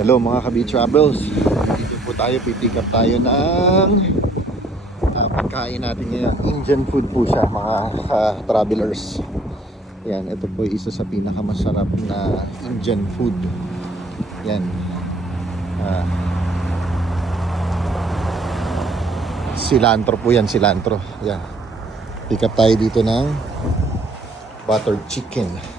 Hello mga ka-B-Travels. Dito po tayo, pipick up tayo ng pagkain natin ngayon. Indian food po siya mga travelers. Yan, ito po isa sa pinakamasarap na Indian food. Yan. Cilantro po yan, cilantro. Yan. Pick up tayo dito ng buttered chicken.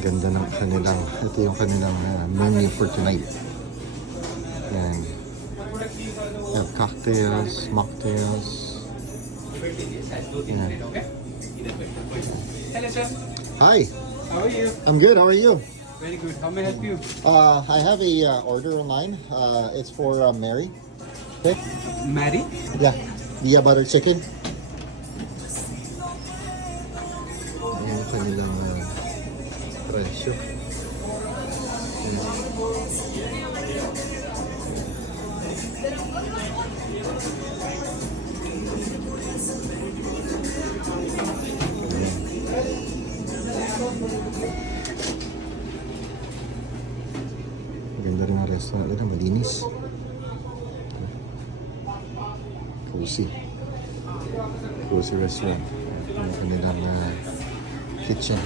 Ganda ng kanilang, ito yung kanilang menu for tonight. Yan. Have cocktails, mocktails. Yan. Hello sir. Hi, How are you? I'm good. How are you? Very good. How may I help you? I have a order online. It's for Mary. Okay. Mary? Yeah, the butter chicken. Ayan yung kanilang presyo. Ganda rin ang restaurant nila, malinis. Cozy restaurant. Yung kanilang kitchen.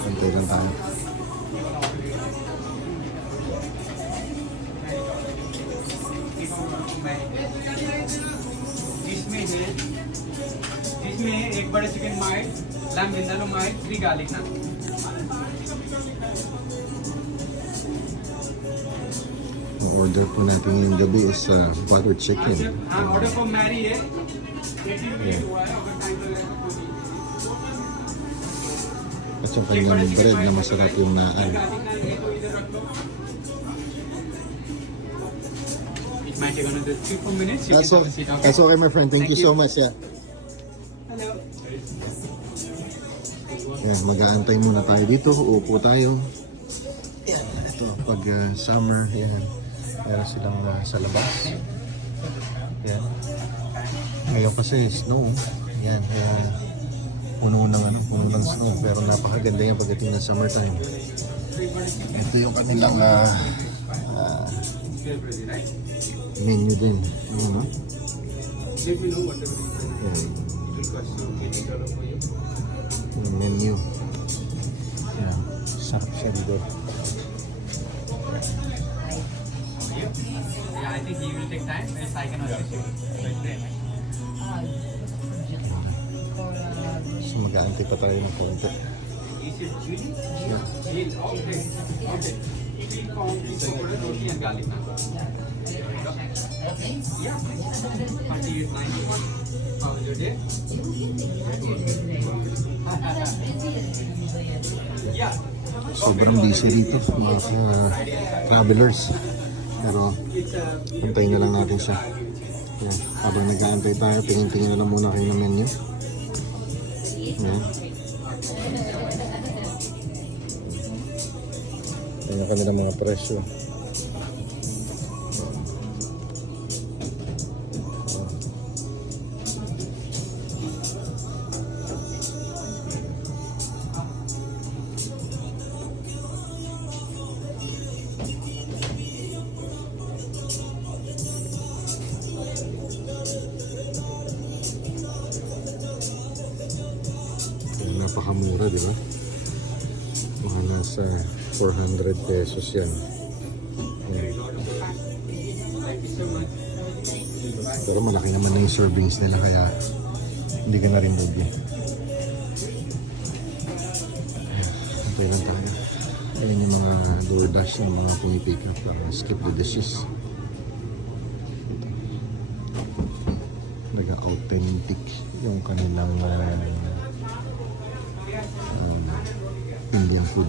Antay lang tayo. जिसमें एक बड़े chicken might, lamb vindaloo माइट, 3 गार्लिक naan. Ang order po natin ngayong gabi is butter chicken. हाँ order for Mary है। At yung kanyang bread na masarap yung naan. It might take another 3-4 minutes. You That's can have a seat, okay? okay my friend. Thank you so much. Yeah. Hello. Yan, mag-aantay muna tayo dito. Uupo tayo. Yan, ito pag summer, yan. Meron silang sa labas. Yan. Ngayon kasi snow. Yan, puno ng snow. Pero napakaganda yan pagdating ng summertime. Ito yung kanilang menu din. Yan. Let me know whatever Yan. request to get it order for you. Yung menu. Yan. Sarap siya dito. Yeah, I think he will take time. Yes, I can assist you. So mag-aantay pa tayo ng konti. Is it chili? Yeah. Chili. Okay. Okay. Chili corn, roti and garlic naan. Yeah. 28.91. How was your day? Yeah. Sobrang busy dito mga travelers. Pero antayin na lang natin siya. Yan. Habang nag-aantay tayo, tingin-tingin na lang muna kayo ng menu. Yan. Ito na kanilang mga presyo. Napakamura, di ba? Mga nasa 400 pesos yan. Yan. Pero malaki naman na yung servings nila kaya hindi ka na rin lugi. Okay lang tayo. Ayun yung mga DoorDash ng mga pumipick up para skip the dishes. Nag-authentic yung kanilang Indian food.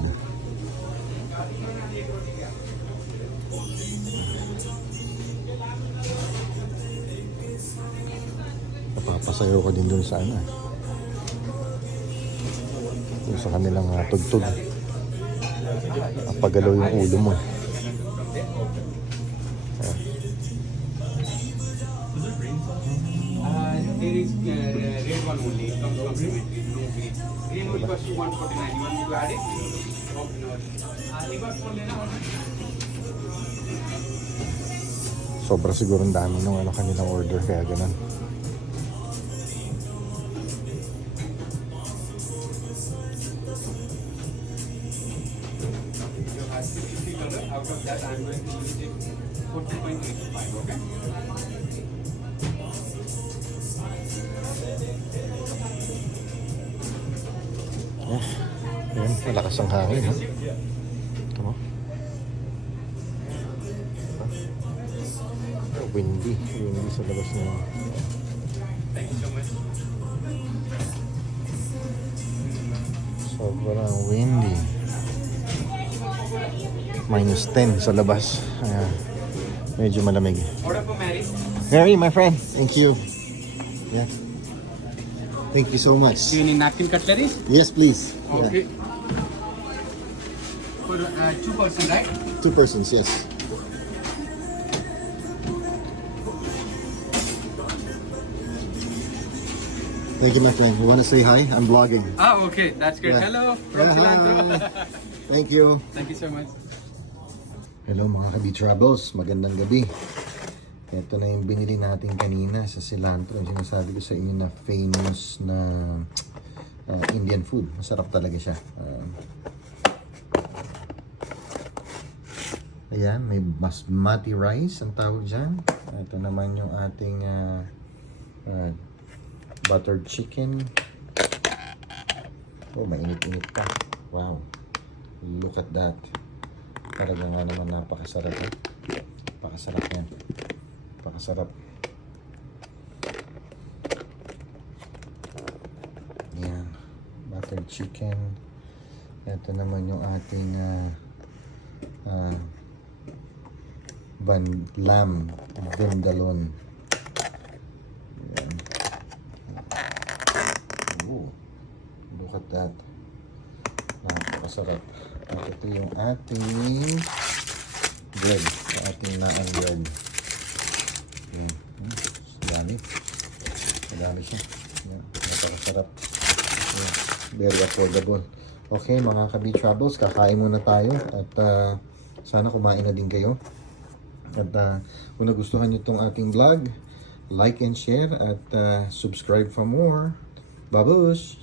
Napapasayaw ka din dun sa sa kanilang tugtog. Papagalaw yung ulo mo. There is red one only. It comes complimentary. No green. Green will cost you 149. You want me to add it? Oh, no. एक बार फोन लेना और Sobra siguro ang dami ng ano kanilang order kaya ganun. you have 50 color. Out of that, I'm going to use it 40.85. Okay. Ayan, malakas ang hangin, ha? Tama. Windy sa labas na. Thank you so much. Sobrang windy. -10 sa labas. Ayan. Medyo malamig. Order for Mary. Mary, my friend. Thank you. Yeah. Thank you so much. Do you need napkin cutleries? Yes, please. Yeah. Okay. For 2 person, right? 2 persons, yes. Thank you, my friend. You want to say hi? I'm vlogging. Ah, okay. That's good. Yeah. Hello from Yeah, Cilantro. hi. Thank you. Thank you so much. Hello mga Kabi Travels, magandang gabi. Ito na yung binili natin kanina sa Cilantro. Yung sinasabi ko sa inyo na famous na Indian food. Masarap talaga siya. Ayan, may basmati rice ang tawag dyan. Ito naman yung ating buttered chicken. Oh, mainit-init pa. Wow. Look at that. Talaga nga naman napakasarap. Napakasarap yan. Napakasarap. Yan. Buttered chicken. Ito naman yung ating lamb vindalon. Yan. Oh, look at that. Napakasarap. At ito yung ating bread. Yung ating naan bread. Yan. Madami. Madami siya. Yan. Napakasarap. Yan. Very affordable. Okay, mga Kabi Travels, kakain muna tayo. At sana kumain na din kayo. At kung nagustuhan nyo itong ating vlog, like and share at subscribe for more. Babush!